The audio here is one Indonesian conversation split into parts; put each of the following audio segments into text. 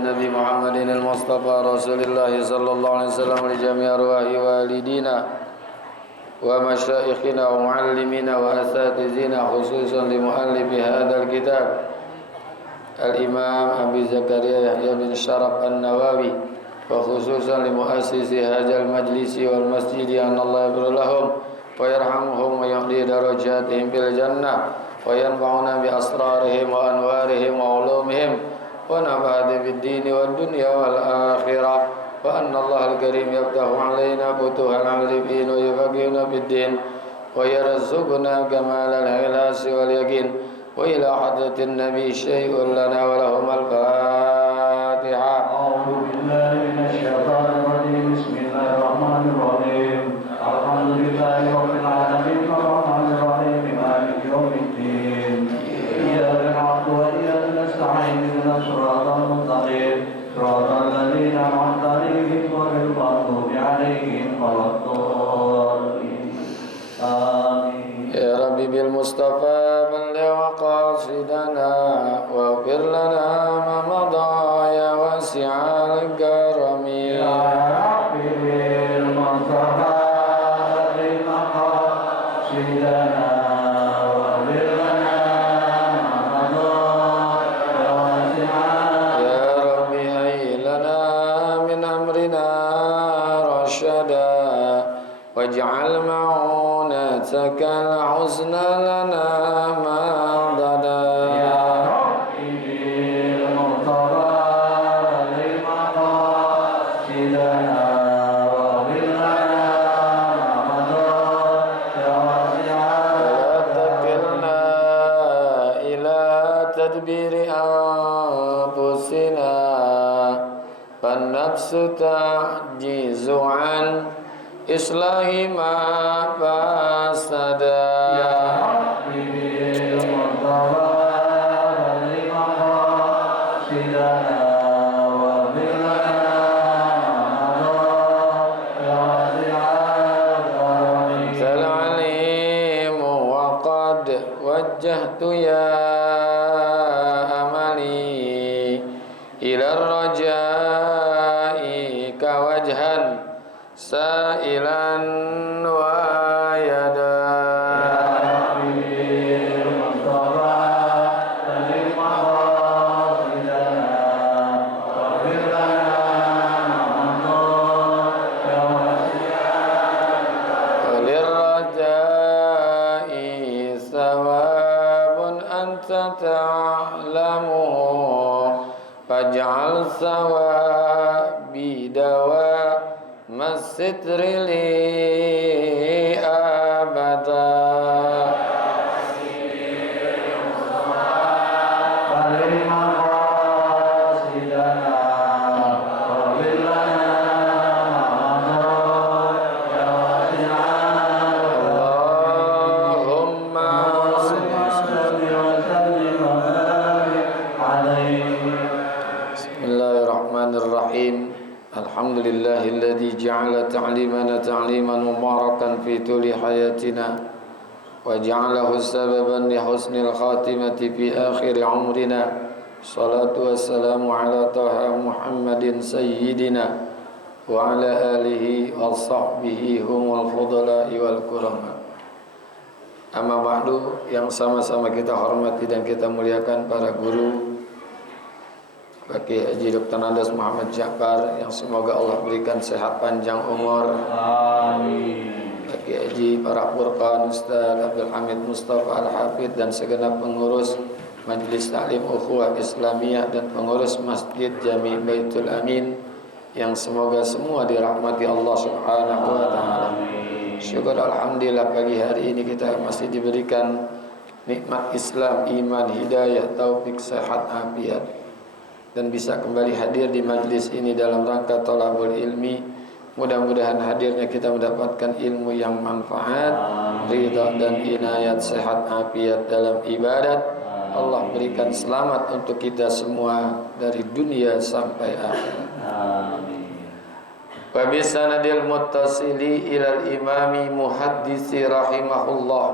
Nabi Muhammadin al-Mustafa Rasulullah sallallahu alaihi wasallam li jami' arwahi walidina wa masyayikhina wa muallimina wa asatizina khususan li muallifi hadzal kitab Al-Imam Abi Zakaria Yahya bin Syaraf An-Nawawi wa khususan li muassisi hadzal majlisi wal masjidi anna Allah yaghfir lahum wa yarhamuhum wa yu'li darajatihim fil jannah wa yanfa'una bi asrarihim wa anwarihim wa ulumihim wa nafa'ati fid dini wad dunya wal akhirah wa anna Allah al-karim yaftahu alaina futuhal arifin wa yufaqihuna fid din wa yarzuquna kamal al-ikhlas wal yaqin wa ila hadratin nabi syai'un lana wa lahum al-fatiha. A'udzu billahi minasy syaithanir rajim. Bismillahir rahmanir rahim. Alhamdulillahi rabbil alamin arrahmanir rahim maliki yaumiddin. Iyyaka na'budu wa iyyaka nasta'in ihdinas siratal mustaqim siratal ladzina an'amta 'alaihim ghairil maghdubi 'alaihim waladdallin. Amin. Ya Rabbi bil Mustafa balligh qasidana wa fir lana ma madha ya wasi'al karami. Ya Rabbi bil Mustafa balligh qasidana wa fir lana ma madha ya wasi'al. Ya Rabbi hayy lana min amrina rashada waj'al ma'unataka al-husna lana madada. Ya Rabbi bil Mustafa balligh qasidana wa fir lana ma madha ya wasi'al. ولا تكلنا إلى تدبير أنفسنا فالنفس تعجز عن إصلاح ما فسد. Ya Rabbi bil Mustafa balligh qasidana wa fir lana ma madha ya wasi'al. أنت العليم وقد وجهت يا أملي إلى الرجاء كوجها سائلا ويدا. وللرجاء ثواب أنت تعلمه فاجعل ثوابي دوام الستر لي أبدا. اللهم بسم الله الرحمن الرحيم. الحمد لله الذي جعل تعليمنا تعليما مباركا في طول حياتنا وجعله سببا لحسن الخاتمة في آخر عمرنا. الصلاة والسلام على طه محمد سيدنا وعلى آله وصحبه هم الفضلاء والكرماء. Amma ba'du, yang sama-sama kita hormati dan kita muliakan para guru Baki Haji Dr. Nandas Muhammad Ja'far, yang semoga Allah berikan sehat panjang umur. Amin. Baki Haji para Furqan Ustaz Abdul Hamid Mustafa Al-Hafidh dan segenap pengurus Majelis Taklim Ukhuwah Islamiyah dan pengurus Masjid Jami' Baitul Amin, yang semoga semua dirahmati Allah Subhanahu wa taala. Syukur alhamdulillah pagi hari ini kita masih diberikan nikmat Islam, iman, hidayah, taufik, sehat, afiat, dan bisa kembali hadir di majlis ini dalam rangka thalabul ilmi. Mudah-mudahan hadirnya kita mendapatkan ilmu yang manfaat, ridha dan inayat, sehat, afiat dalam ibadat. Allah berikan selamat untuk kita semua dari dunia sampai akhirat. Amin. Wa bisanadil muttasili ilal imami muhaddisi rahimahullah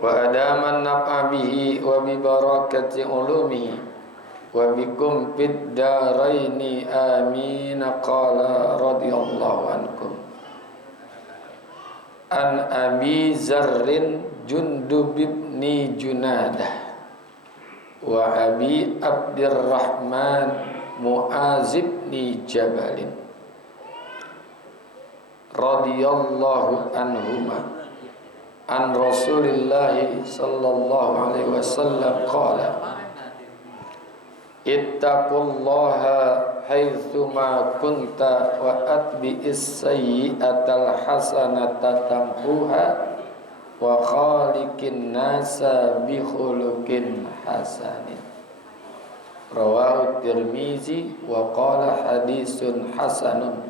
wa adaman naf'a bihi wa bi barakati ulumihi wa bikum fid daraini amin. Qala radhiyallahu ankum an Abi Zarrin Jundub bin Junadah wa Abi Abdurrahman Mu'az bin Jabal radhiyallahu anhuma an Rasulillah sallallahu alaihi wasallam qala ittaqullaha haitsuma kunta wa atbi'is sayyi'atal hasanata tamhuha wa khaliqin nasa bi khuluqin hasanin. Rawahu Tirmizi wa qala hadisun hasanun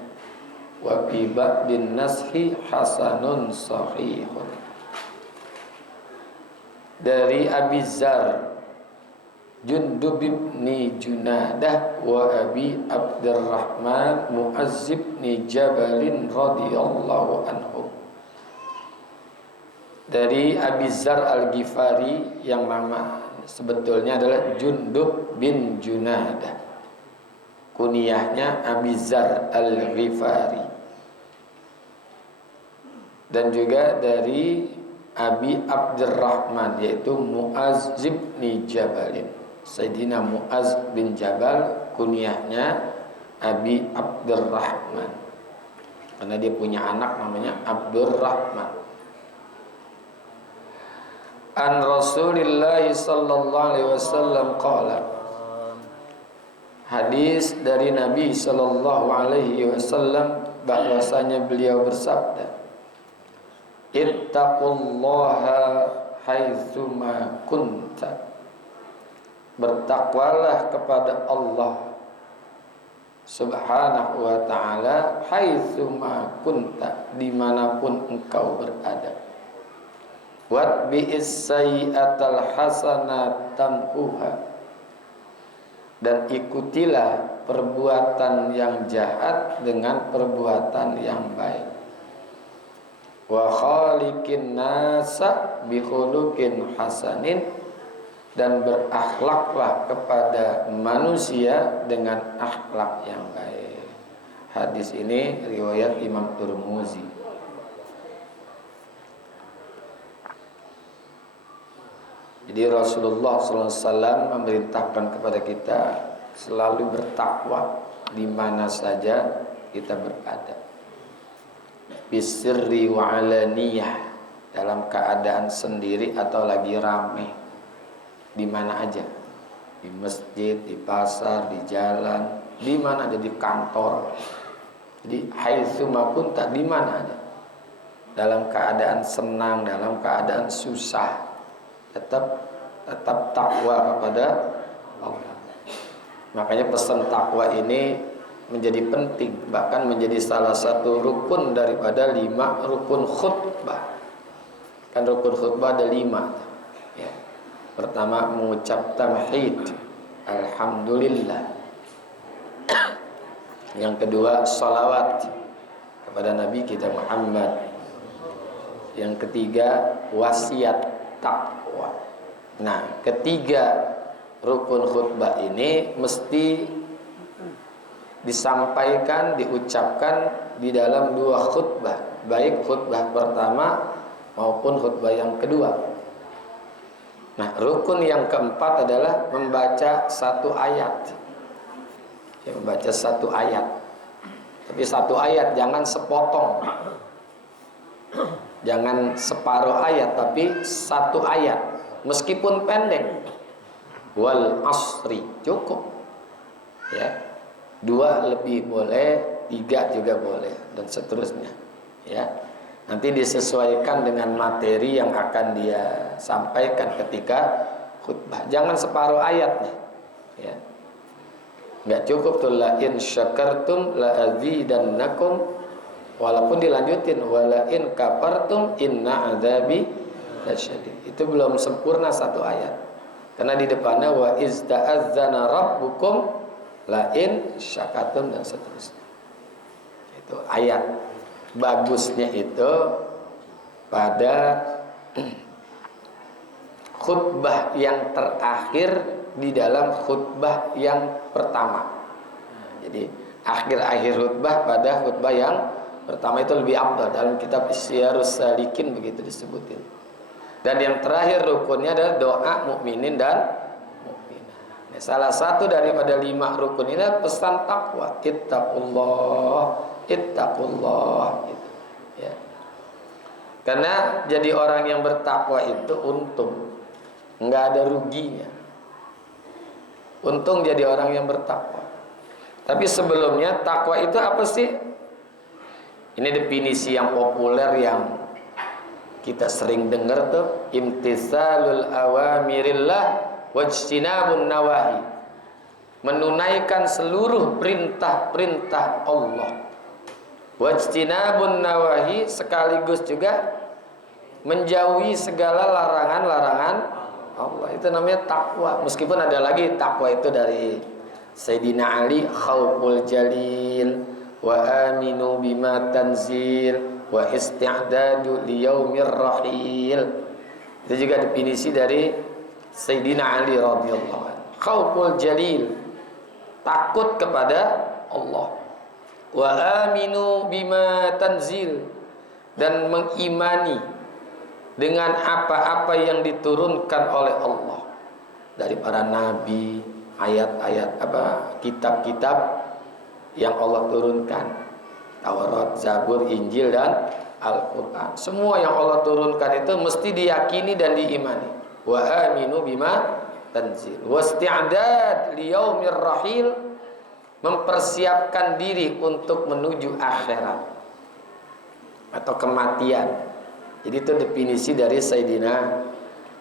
wa fi ba'din nashi hasanun sahihun. Dari Abi Zar Jundub bin Junadah wa Abi Abdurrahman Mu'az bin Jabal radhiyallahu anhu. Dari Abi Zar Al-Ghifari yang nama sebetulnya adalah Jundub bin Junadah, kunyahnya Abi Zar Al-Ghifari. Dan juga dari Abi Abdurrahman yaitu Mu'az bin Jabal. Sayyidina Mu'az bin Jabal kunyahnya Abi Abdurrahman karena dia punya anak namanya Abdurrahman. An Rasulillah sallallahu alaihi wasallam qala, hadis dari Nabi sallallahu alaihi wasallam bahwasanya beliau bersabda, ittaqullaha haitsuma kunta. Bertakwalah kepada Allah Subhanahu wa ta'ala haitsuma kunta, dimanapun engkau berada. Watbi'is sayyi'atal hasanat tamhuha, dan ikutilah perbuatan yang jahat dengan perbuatan yang baik. Wa khaliqin nasa bi khuluqin hasanin, dan berakhlaklah kepada manusia dengan akhlak yang baik. Hadis ini riwayat Imam Tirmizi. Jadi Rasulullah SAW memerintahkan kepada kita selalu bertakwa di mana saja kita berada. Bisirri wa alaniyah, dalam keadaan sendiri atau lagi ramai, di mana aja, di masjid, di pasar, di jalan, di mana aja, di kantor. Jadi haitsuma kunta, di mana aja, dalam keadaan senang, dalam keadaan susah, tetap takwa kepada Allah. Makanya pesan takwa ini menjadi penting, bahkan menjadi salah satu rukun daripada 5 rukun khutbah. Kan rukun khutbah ada 5 ya. Pertama mengucap tamhid, alhamdulillah. Yang kedua salawat kepada Nabi kita Muhammad. Yang ketiga wasiat takwa. Nah, ketiga rukun khutbah ini mesti disampaikan, diucapkan di dalam 2 khutbah, baik khutbah pertama maupun khutbah yang kedua. Nah, rukun yang keempat adalah membaca 1 ayat. Ya, membaca 1 ayat. Tapi 1 ayat, jangan sepotong. Jangan separuh ayat, tapi 1 ayat. Meskipun pendek. Wal asri, cukup. Ya. 2 lebih boleh, 3 juga boleh, dan seterusnya. Ya, nanti disesuaikan dengan materi yang akan dia sampaikan ketika khutbah. Jangan separuh ayatnya. Ya, nggak cukup tuh la in syakartum la azidannakum, walaupun dilanjutin wala in kafartum inna adzabi lasyadid. Itu belum sempurna 1 ayat. Karena di depannya wa iz ta'azzana rabbukum la in syakatum, dan seterusnya. Itu ayat. Bagusnya itu pada khutbah yang terakhir di dalam khutbah yang pertama. Jadi akhir-akhir khutbah pada khutbah yang pertama itu lebih afdal. Dalam kitab Isyarus Salikin begitu disebutin. Dan yang terakhir rukunnya adalah doa mukminin dan mukminah. Salah satu daripada 5 rukun ini adalah pesan takwa. Ittaqullah, ittaqullah gitu. Ya. Karena jadi orang yang bertakwa itu untung, nggak ada ruginya. Untung jadi orang yang bertakwa. Tapi sebelumnya takwa itu apa sih? Ini definisi yang populer yang kita sering dengar tuh, imtitsalul awamirillah wajtinabun nawahi. Menunaikan seluruh perintah-perintah Allah. Wajtinabun nawahi sekaligus juga menjauhi segala larangan-larangan Allah. Itu namanya takwa. Meskipun ada lagi takwa itu dari Sayyidina Ali, khauful jalil wa aminu bima tanzil wa isti'dadu liyaumir rahil. Itu juga definisi dari Sayyidina Ali radhiyallahu anhu. Khauful jalil, takut kepada Allah. Wa aminu bima tanzil, dan mengimani dengan apa-apa yang diturunkan oleh Allah dari para nabi, ayat-ayat kitab-kitab yang Allah turunkan, Taurat, Zabur, Injil dan Al-Qur'an. Semua yang Allah turunkan itu mesti diyakini dan diimani. Wa aminu bima tanzil. Wasti'dad liyaumir rahil, mempersiapkan diri untuk menuju akhirat atau kematian. Jadi itu definisi dari Sayyidina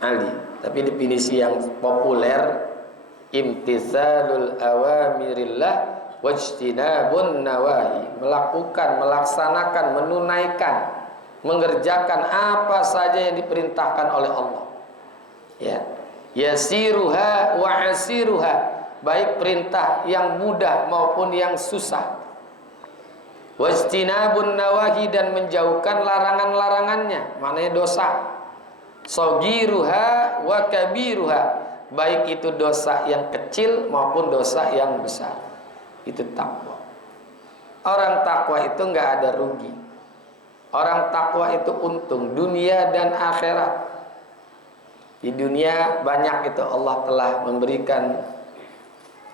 Ali. Tapi definisi yang populer, imtitsalul awamirillah wajtinabun nawahi, melakukan, melaksanakan, menunaikan, mengerjakan apa saja yang diperintahkan oleh Allah. Ya, yasiruha wa asiruha, baik perintah yang mudah maupun yang susah. Wajtinabun nawahi, dan menjauhkan larangan-larangannya, maknanya dosa. Sogiruha wa kabiruha, baik itu dosa yang kecil maupun dosa yang besar. Itu takwa. Orang takwa itu nggak ada rugi. Orang takwa itu untung dunia dan akhirat. Di dunia banyak itu Allah telah memberikan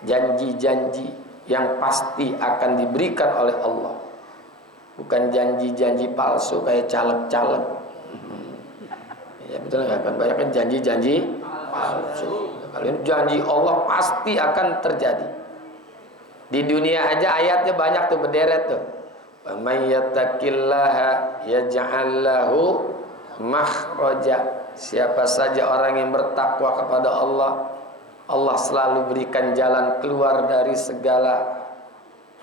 janji-janji yang pasti akan diberikan oleh Allah. Bukan janji-janji palsu kayak caleg-caleg. Ya betul nggak? Kan banyak kan janji-janji palsu. Kalian janji Allah pasti akan terjadi. Di dunia aja ayatnya banyak tuh, berderet tuh. Wa may yattaqillaha yaj'al lahu makhraja. Siapa saja orang yang bertakwa kepada Allah, Allah selalu berikan jalan keluar dari segala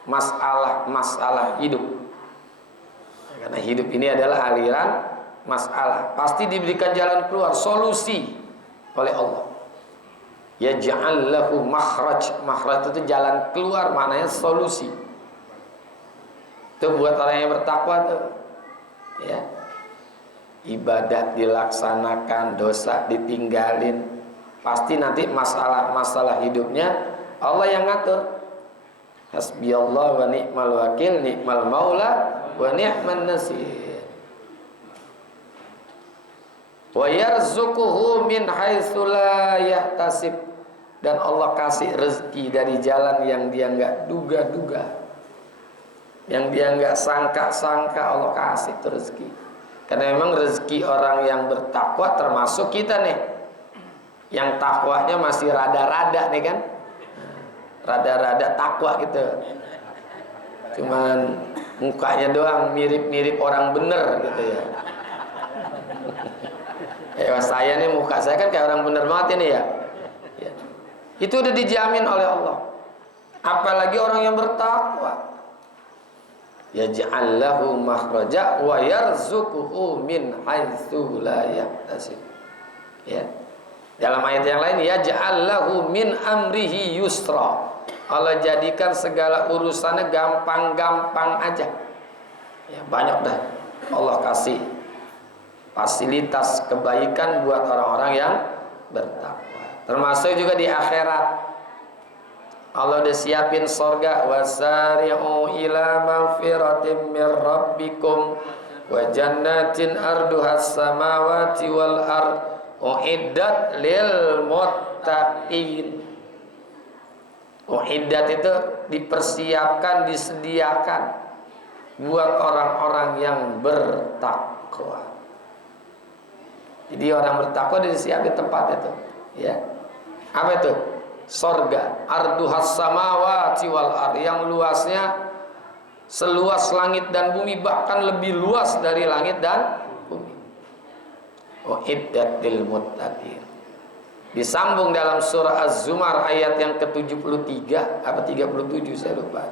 masalah hidup. Karena hidup ini adalah aliran masalah, pasti diberikan jalan keluar, solusi oleh Allah. Yaj'al lahu makhraj. Makhraj itu jalan keluar, maknanya solusi. Itu buat orang yang bertakwa tuh. Ya. Ibadah dilaksanakan, dosa ditinggalin. Pasti nanti masalah hidupnya Allah yang ngatur. Hasbiyallah wa ni'mal wakil, ni'mal maula wa ni'man nasir. Wa yarzuquhu min haitsu la yahtasib, dan Allah kasih rezeki dari jalan yang dia enggak duga-duga, yang dia enggak sangka-sangka, Allah kasih itu rezeki. Karena memang rezeki orang yang bertakwa termasuk kita nih, yang takwanya masih rada-rada nih kan, rada-rada takwa gitu, cuman mukanya doang mirip-mirip orang bener gitu ya. Saya nih, muka saya kan kayak orang bener banget ini ya. Itu udah dijamin oleh Allah. Apalagi orang yang bertakwa. Yaj'al lahu makhraja wa yarzuquhu min haitsu la yahtasib. Ya. Dalam ayat yang lain, yaj'al lahu min amrihi yusra. Allah jadikan segala urusannya gampang-gampang aja. Ya, banyak dah Allah kasih fasilitas kebaikan buat orang-orang yang bertakwa. Termasuk juga di akhirat Allah udah siapin sorga, wasari'u ila maghfiratin min rabbikum wa jannatin arduhas samawati wal ard uiddat lil muttaqin. Uiddat itu dipersiapkan, disediakan buat orang-orang yang bertakwa. Jadi orang bertakwa disiapin tempat itu, ya. Apa itu? Sorga, arduhas samawati wal ard, yang luasnya seluas langit dan bumi, bahkan lebih luas dari langit dan bumi. Uiddat lil muttaqin. Disambung dalam surah Az-Zumar ayat yang ke-73 apa 37 saya lupa.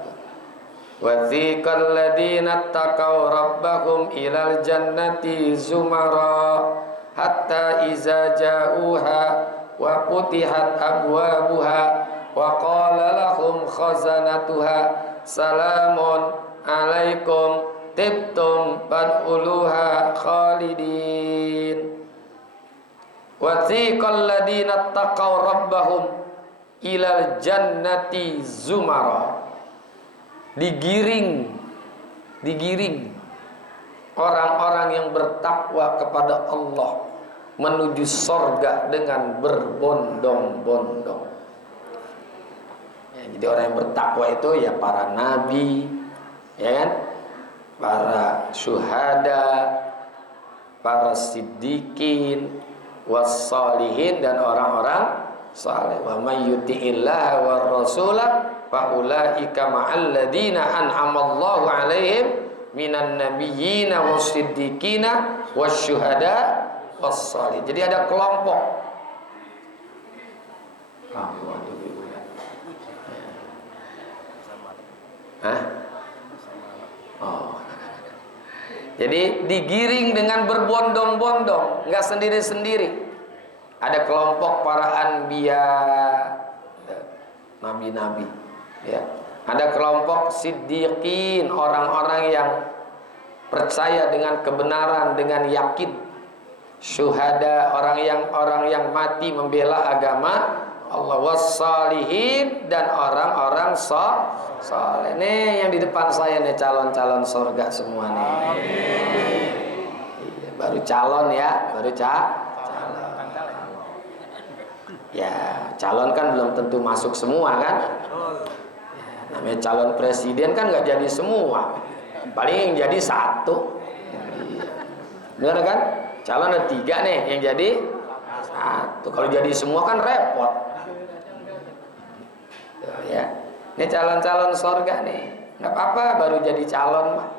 Wa dziqal ladzina taqaw rabbahum ilal jannati zumara hatta iza ja'uha wa futihat abwabuha wa qala lahum khazanatuha salamun alaikum tibtum fadkhuluha khalidin. Wa thiqal ladina taqaw rabbahum ilal jannati zumara. Digiring orang-orang yang bertakwa kepada Allah menuju sorga dengan berbondong-bondong. Ya, jadi orang yang bertakwa itu ya para nabi, ya kan? Para syuhada, para siddiqin, wassalihin, dan orang-orang saleh. Wa may yuti'illah war rasulah fa ulaika ma'al ladina an'amallahu 'alaihim minan nabiyyina wassiddiqina wasyuhada wassalihin. Jadi ada kelompok. Jadi digiring dengan berbondong-bondong, nggak sendiri-sendiri. Ada kelompok para anbiya, nabi-nabi, ya. Ada kelompok siddiqin, orang-orang yang percaya dengan kebenaran, dengan yakin. Syuhada, orang yang mati membela agama Allah. Wassalihin, dan orang-orang saleh. Nih yang di depan saya nih calon-calon surga semua nih. Iya, baru calon ya, baru calon. Ya, calon kan belum tentu masuk semua kan. Ya, namanya calon presiden kan nggak jadi semua, paling yang jadi satu. Benar kan? Calon ada 3 nih, yang jadi satu. Kalau jadi semua kan repot. Ya, ini calon-calon surga nih, nggak apa-apa baru jadi calon mah.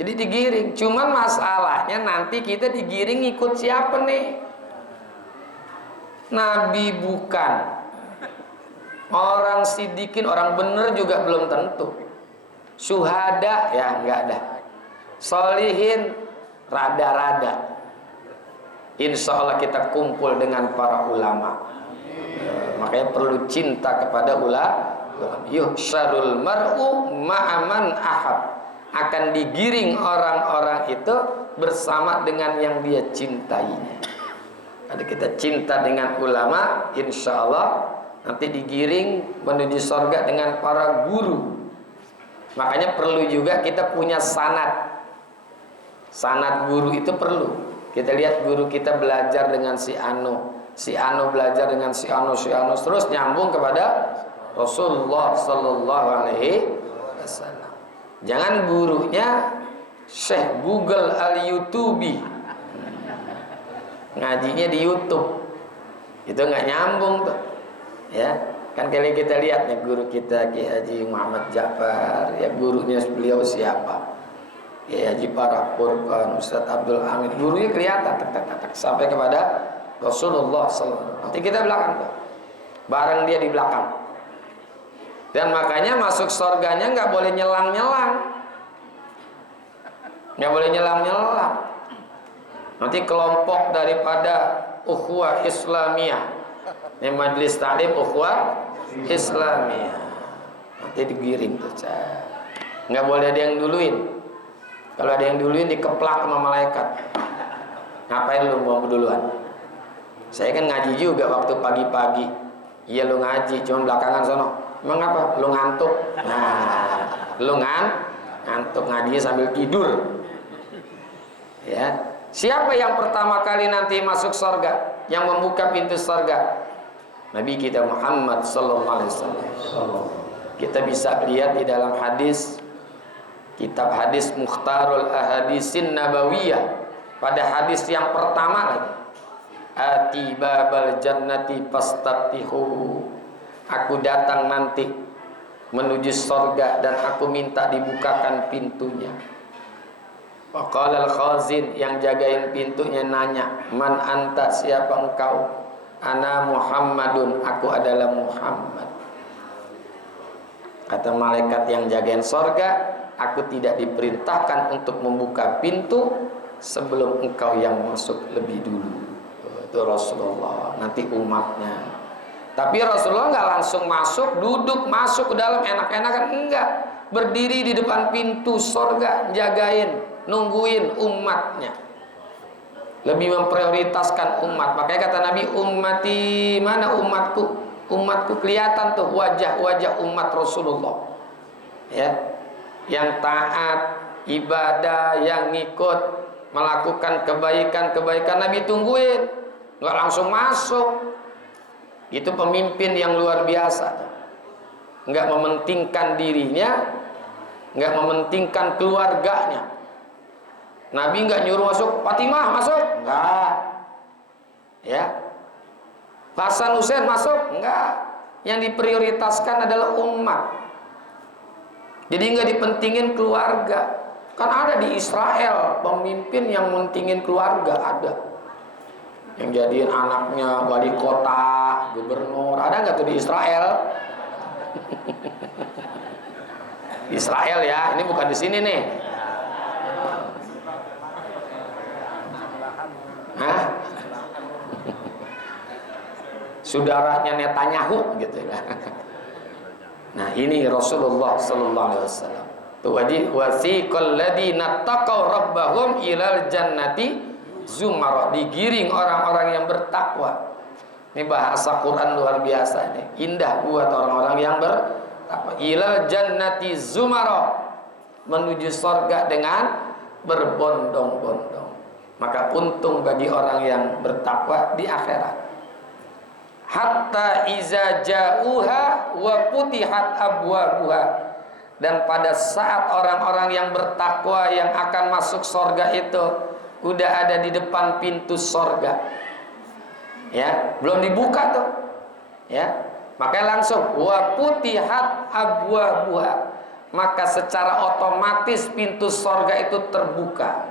Jadi digiring. Cuman masalahnya nanti kita digiring ikut siapa nih? Nabi bukan, orang siddiqin, orang bener juga belum tentu. Syuhada ya nggak ada. Solihin rada-rada. Insya Allah kita kumpul dengan para ulama. Makanya perlu cinta kepada ulama. Yuhsyarul mar'u ma'aman ahab. Akan digiring orang-orang itu bersama dengan yang dia cintainya. Ada kita cinta dengan ulama, insya Allah nanti digiring menuju surga dengan para guru. Makanya perlu juga kita punya sanad. Sanad guru itu perlu. Kita lihat guru kita belajar dengan si Anu belajar dengan si Anu, terus nyambung kepada Rasulullah Sallallahu Alaihi Wasallam. Jangan gurunya Syekh Google al-YouTubi, ngajinya di YouTube, itu nggak nyambung tuh, ya kan. Kali kita lihat nih guru kita Ki Haji Muhammad Ja'far, ya gurunya beliau siapa? Ya Haji Farah Furqan, Ustadz Abdul Hamid, gurunya kelihatan tak sampai kepada Rasulullah SAW. Nanti kita belakang tuh, bareng dia di belakang. Dan makanya masuk surganya nggak boleh nyelang-nyelang, nggak boleh nyelang-nyelang. Nanti kelompok daripada ukhuwah Islamiyah, ini majelis taklim ukhuwah Islamiyah, nanti digiring tuh, nggak boleh ada yang duluin. Kalau ada yang duluin dikeplak sama malaikat. Ngapain lu mau duluan? Saya kan ngaji juga waktu pagi-pagi. Iya lu ngaji, cuma belakangan sono. Emang apa? Lu ngantuk. Nah, lu ngantuk ngaji sambil tidur. Ya. Siapa yang pertama kali nanti masuk surga? Yang membuka pintu surga? Nabi kita Muhammad sallallahu alaihi wasallam. Kita bisa lihat di dalam hadis, kitab hadis Mukhtarul Ahadisin Nabawiyah, pada hadis yang pertama lagi, ati babal jannati fastaftihu, aku datang nanti menuju surga dan aku minta dibukakan pintunya. Faqala al-khazin, yang jagain pintunya nanya, man anta, siapa engkau? Ana Muhammadun, aku adalah Muhammad. Kata malaikat yang jagain surga, aku tidak diperintahkan untuk membuka pintu sebelum engkau yang masuk lebih dulu. Itu Rasulullah, nanti umatnya. Tapi Rasulullah nggak langsung masuk, duduk masuk ke dalam enak-enakan, enggak. Berdiri di depan pintu surga, jagain, nungguin umatnya. Lebih memprioritaskan umat. Makanya kata Nabi, ummati, mana umatku? Umatku kelihatan tuh wajah-wajah umat Rasulullah. Ya. Yang taat, ibadah, yang ngikut, melakukan kebaikan-kebaikan, Nabi tungguin. Nggak langsung masuk. Itu pemimpin yang luar biasa. Nggak mementingkan dirinya, nggak mementingkan keluarganya. Nabi nggak nyuruh masuk, Fatimah masuk, enggak. Ya. Hasan Husain masuk, enggak. Yang diprioritaskan adalah umat. Jadi nggak dipentingin keluarga. Kan ada di Israel pemimpin yang mentingin keluarga, ada. Yang jadiin anaknya wali kota, gubernur, ada nggak tuh di Israel? Israel ya, ini bukan di sini nih. Hah? Saudaranya Netanyahu gitu ya. Nah, ini Rasulullah sallallahu alaihi wasallam. Tuh wasiqal ladina taqaw rabbahum ilal jannati zumara, digiring orang-orang yang bertakwa. Ini bahasa Quran luar biasa ini. Indah buat orang-orang yang bertakwa. Ilal jannati zumara, menuju surga dengan berbondong-bondong. Maka untung bagi orang yang bertakwa di akhirat. Hatta iza ja'uha wa putihat abwabuha, dan pada saat orang-orang yang bertakwa yang akan masuk surga itu udah ada di depan pintu surga, ya belum dibuka tuh, ya makanya langsung wa putihat abwabuha, maka secara otomatis pintu surga itu terbuka.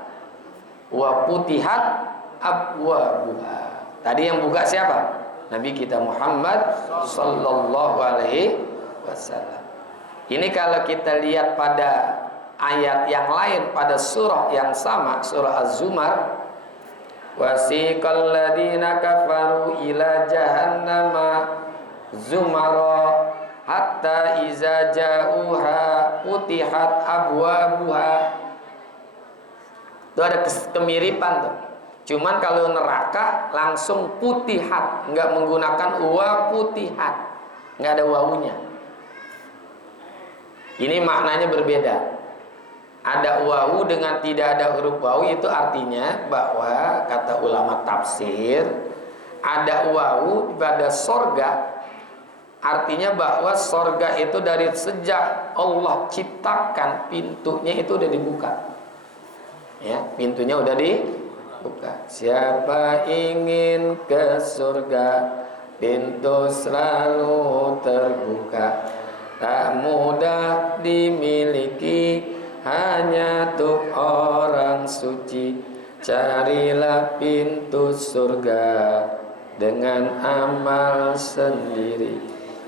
Wa putihat abwabuha, tadi yang buka siapa? Nabi kita Muhammad sallallahu alaihi wasallam. Ini kalau kita lihat pada ayat yang lain, pada surah yang sama, surah Az-Zumar, wasiqal ladina kafaru ila jahannama zumara hatta iza ja'uha putihat abwabuha. Itu ada kemiripan tuh. Cuman kalau neraka langsung putihat, nggak menggunakan wa putihat, nggak ada wawunya. Ini maknanya berbeda. Ada wawu dengan tidak ada huruf wawu, itu artinya bahwa kata ulama tafsir, ada wawu pada sorga, artinya bahwa sorga itu dari sejak Allah ciptakan pintunya itu udah dibuka. Ya, pintunya udah dibuka. Siapa ingin ke surga, pintu selalu terbuka, tak mudah dimiliki, hanya untuk orang suci. Carilah pintu surga dengan amal sendiri.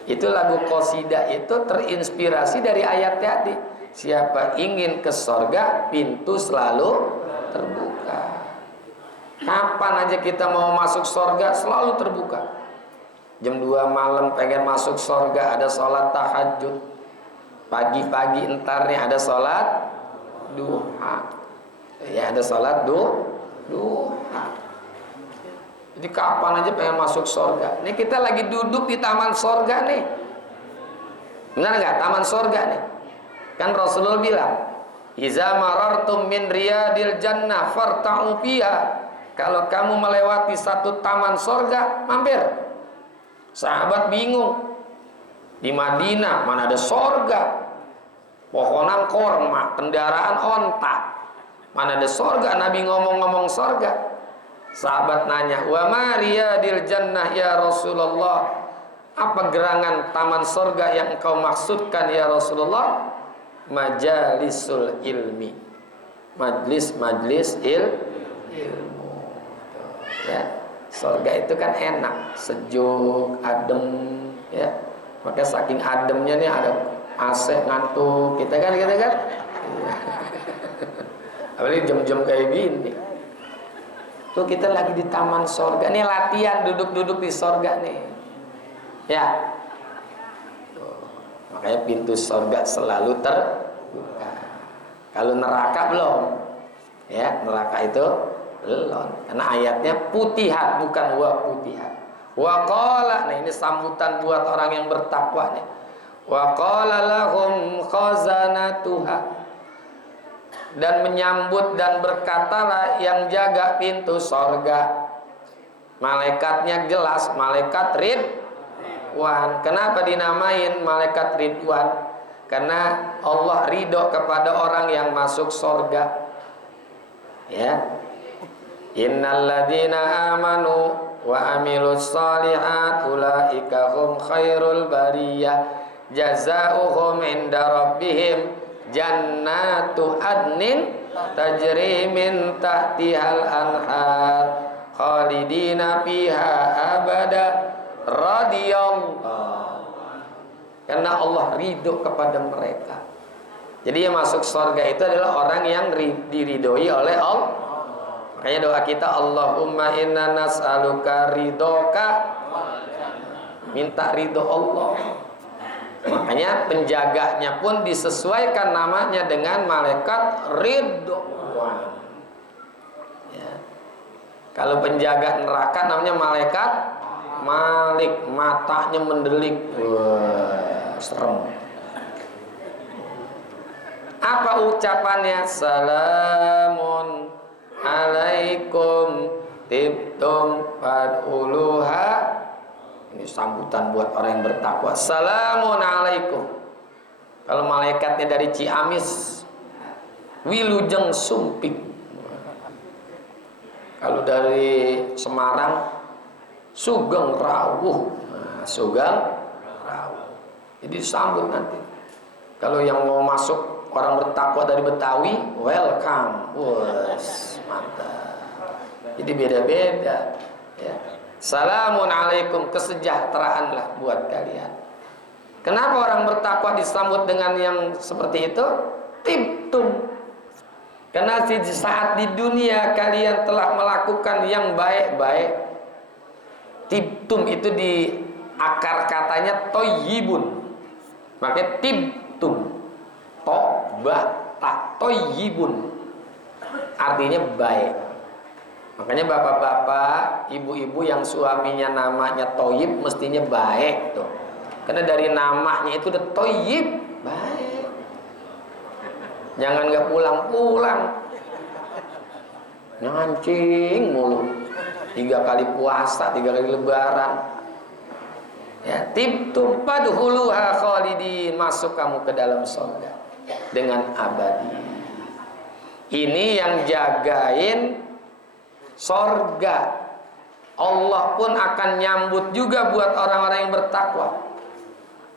Itu lagu qasidah itu terinspirasi dari ayat tadi. Siapa ingin ke surga, pintu selalu terbuka. Kapan aja kita mau masuk surga selalu terbuka. Jam 2 malam pengen masuk surga, ada sholat tahajud. Pagi-pagi entarnya ada sholat duha. Ya, ada sholat duha. Jadi kapan aja pengen masuk surga. Nih kita lagi duduk di taman surga nih. Benar nggak? Taman surga nih. Kan Rasulullah bilang, "Iza marartum min riyadil jannah farta'u fiha." Kalau kamu melewati satu taman surga, mampir. Sahabat bingung. Di Madinah mana ada surga? Pohonan korma, kendaraan onta. Mana ada surga? Nabi ngomong-ngomong surga. Sahabat nanya, "Wa ma riyadil jannah ya Rasulullah?" Apa gerangan taman surga yang engkau maksudkan ya Rasulullah? Majalisul ilmi. Majlis ilmu. Ya, surga itu kan enak, sejuk, adem, ya. Maka saking ademnya nih ada AC ngantuk, kita kan. Apalagi jam-jam kayak gini. Tuh kita lagi di taman surga. Nih latihan duduk-duduk di surga nih. Ya. Tuh. Makanya pintu surga selalu terbuka. Kalau neraka belum. Ya, neraka itu belum. Karena ayatnya putihat bukan wa putihat. Wa qala, nah ini sambutan buat orang yang bertakwa nih. Wa qala lahum khazanatuha. Dan menyambut dan berkatalah yang jaga pintu sorga. Malaikatnya jelas, malaikat Ridwan. Kenapa dinamain malaikat Ridwan? Karena Allah ridho kepada orang yang masuk sorga. Ya, innal ladzina amanu wa amilus shalihat ulaika hum khairul bariyah jazaohum inda rabbihim jannatu adnin tajri min tahtihal anhar khalidina fiha abada radhiyallahu. Karena Allah ridho kepada mereka. Jadi yang masuk surga itu adalah orang yang diridhoi oleh Allah. Makanya doa kita, Allahumma inna nas'aluka ridhoka, minta ridho Allah. Makanya penjaganya pun disesuaikan namanya dengan malaikat Ridwan. Ya. Kalau penjaga neraka namanya malaikat Malik, matanya mendelik. Wah, serem. Apa ucapannya? Salamun alaikum tibtum fad'uluha. Ini sambutan buat orang yang bertakwa. Salamun alaikum. Kalau malaikatnya dari Ciamis, Wilujeng Sumping. Kalau dari Semarang, Sugeng Rawuh. Nah, Sugeng Rawuh. Jadi disambut nanti. Kalau yang mau masuk orang bertakwa dari Betawi, welcome. Wes, mantap. Jadi beda-beda. Ya. Salamun alaikum, kesejahteraanlah buat kalian. Kenapa orang bertakwa disambut dengan yang seperti itu? Tibtum. Karena di saat di dunia kalian telah melakukan yang baik-baik. Tibtum itu di akar katanya toyibun. Maka tibtum. Toba tak toyibun. Artinya baik. Makanya bapak-bapak, ibu-ibu yang suaminya namanya Toyib mestinya baik tuh. Karena dari namanya itu udah Toyib, baik. Jangan nggak pulang-pulang, ngancing mulu. 3 kali puasa, 3 kali lebaran. Ya, tibtum fadkhuluha khalidin, masuk kamu ke dalam surga dengan abadi. Ini yang jagain sorga. Allah pun akan nyambut juga buat orang-orang yang bertakwa.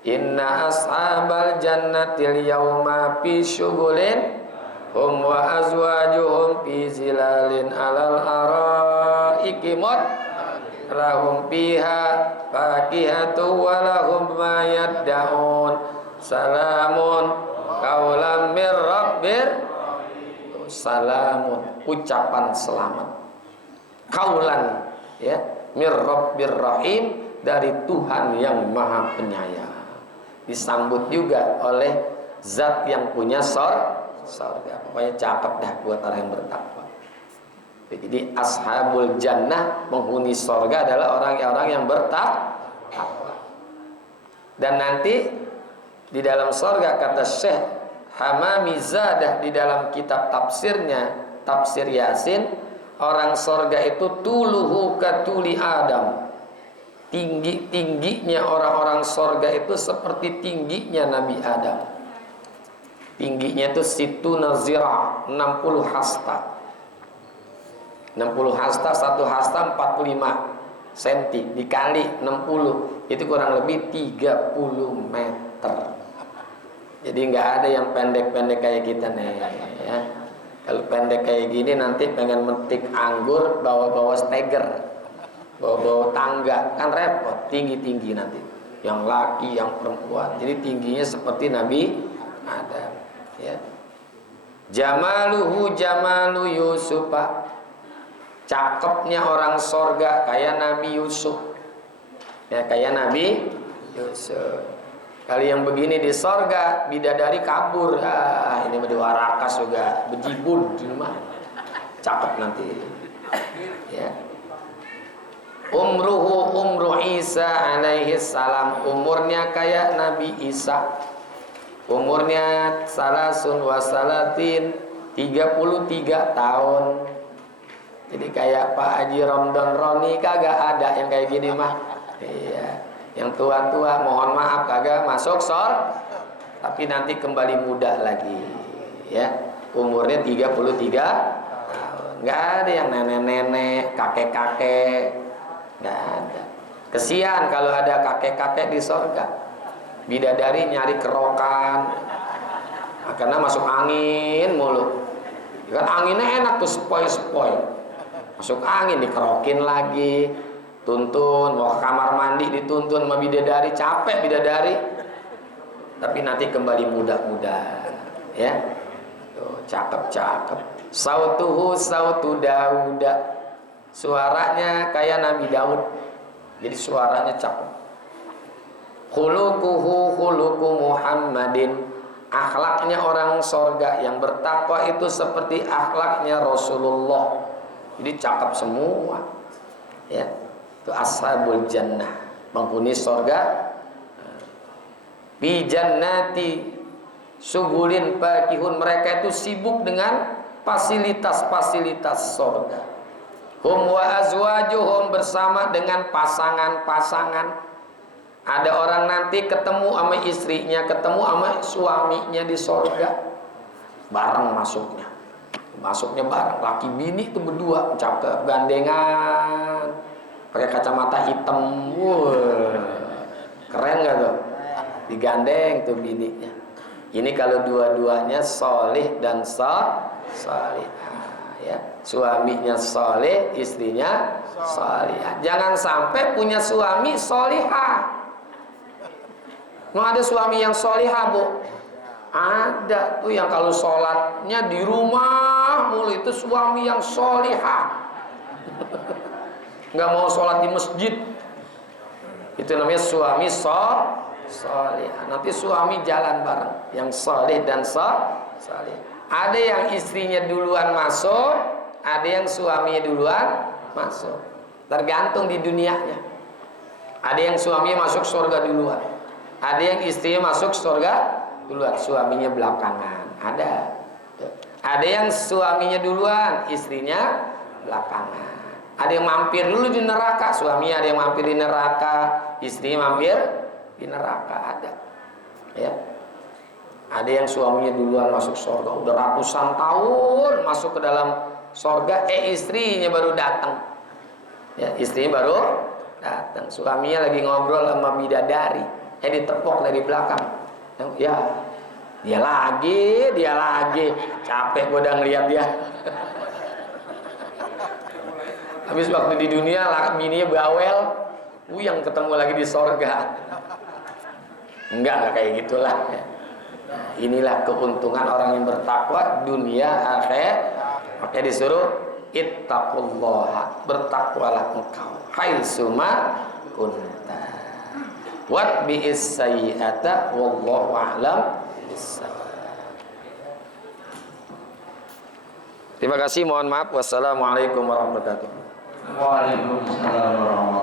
Inna ashabal jannatil yawma fi syughulin hum wa azwajuhum fi zilalin alal araiki lahum fiha fakihatu wa lahum ma yad'un salamun qaulan mir rabbir. Salamun, ucapan selamat. Kaulan, ya, mir rabbir rahim, dari Tuhan yang maha penyayang. Disambut juga oleh zat yang punya surga. Pokoknya cakep dah buat orang yang bertakwa. Jadi ashabul jannah, penghuni surga adalah orang-orang yang bertakwa. Dan nanti di dalam surga, kata Syekh Hamami Zadah di dalam kitab tafsirnya, tafsir Yasin, orang surga itu tuluhu katuli Adam. Tingginya orang-orang surga itu seperti tingginya Nabi Adam. Tingginya itu situ nazira, 60 hasta. 60 hasta, 1 hasta 45 cm dikali 60 itu kurang lebih 30 meter. Jadi nggak ada yang pendek-pendek kayak kita nih ya. Kalau pendek kayak gini nanti pengen metik anggur bawa-bawa steger, bawa-bawa tangga, kan repot. Tinggi-tinggi nanti, yang laki, yang perempuan. Jadi tingginya seperti Nabi Adam ya. Jamaluhu jamalu Yusufa, cakepnya orang sorga kayak Nabi Yusuf ya, kayak Nabi Yusuf. Kali yang begini di sorga, bidadari kabur, ini warakas juga bejibun di rumah, cakep nanti ya. Umruhu umru Isa alaihi salam, umurnya kayak Nabi Isa, umurnya salasun wasalatin, 33 tahun. Jadi kayak Pak Haji Ramdan Roni kagak ada yang kayak gini mah. Iya, yang tua-tua mohon maaf kagak masuk tapi nanti kembali muda lagi ya. Umurnya 33 tahun. Enggak ada yang nenek-nenek, kakek-kakek. Enggak ada. Kesian kalau ada kakek-kakek di surga. Bidadari nyari kerokan. Karena masuk angin mulu. Kan anginnya enak tuh, sepoi-sepoi. Masuk angin dikerokin lagi, tuntun, mau ke kamar mandi dituntun sama bidadari, capek bidadari. Tapi nanti kembali muda-muda ya. Tuh, cakep-cakep. Sautuhu sautu Dauda, suaranya kayak Nabi Daud. Jadi suaranya cakep. Khuluquhu khuluqu Muhammadin, akhlaknya orang sorga yang bertakwa itu seperti akhlaknya Rasulullah. Jadi cakep semua ya. Itu ashabul jannah, penghuni sorga. Bi jannati sugulin fakihun, mereka itu sibuk dengan fasilitas-fasilitas sorga. Hum wa azwajuhum, bersama dengan pasangan-pasangan. Ada orang nanti ketemu sama istrinya, ketemu sama suaminya di sorga, bareng masuknya bareng, laki bini itu berdua, cakep, gandengan, pakai kacamata hitam, keren gak tuh? Digandeng tuh bininya. Ini kalau dua-duanya solih dan solih ya. Suaminya solih, istrinya solihah. Jangan sampai punya suami solihah. Mau ada suami yang solihah, Bu? Ada tuh yang kalau sholatnya di rumah mulu, itu suami yang solihah. Nggak mau sholat di masjid, itu namanya suami solihah. Nanti suami jalan bareng, yang solih dan solih. Ada yang istrinya duluan masuk, ada yang suaminya duluan masuk. Tergantung di dunianya. Ada yang suaminya masuk surga duluan, ada yang istrinya masuk surga duluan, suaminya belakangan. Ada yang suaminya duluan, istrinya belakangan. Ada yang mampir dulu di neraka, suaminya ada yang mampir di neraka, istrinya mampir di neraka. Ada ya. Ada yang suaminya duluan masuk surga, udah ratusan tahun masuk ke dalam surga, istrinya baru datang ya, istrinya baru datang. Suaminya lagi ngobrol sama bidadari, ditepok dari belakang. Ya, dia lagi, capek gue udah ngeliat dia. Habis waktu di dunia, bininya bawel, yang ketemu lagi di sorga. Enggak kayak gitulah. Nah, inilah keuntungan orang yang bertakwa dunia akhirat. Makanya disuruh ittaqullaha, bertakwalah engkau haitsuma kunta. Wat bi'is sayyi'ata wallahu a'lam bissawab. Terima kasih, mohon maaf. Wassalamualaikum warahmatullahi wabarakatuh. Waalaikumsalam warahmatullahi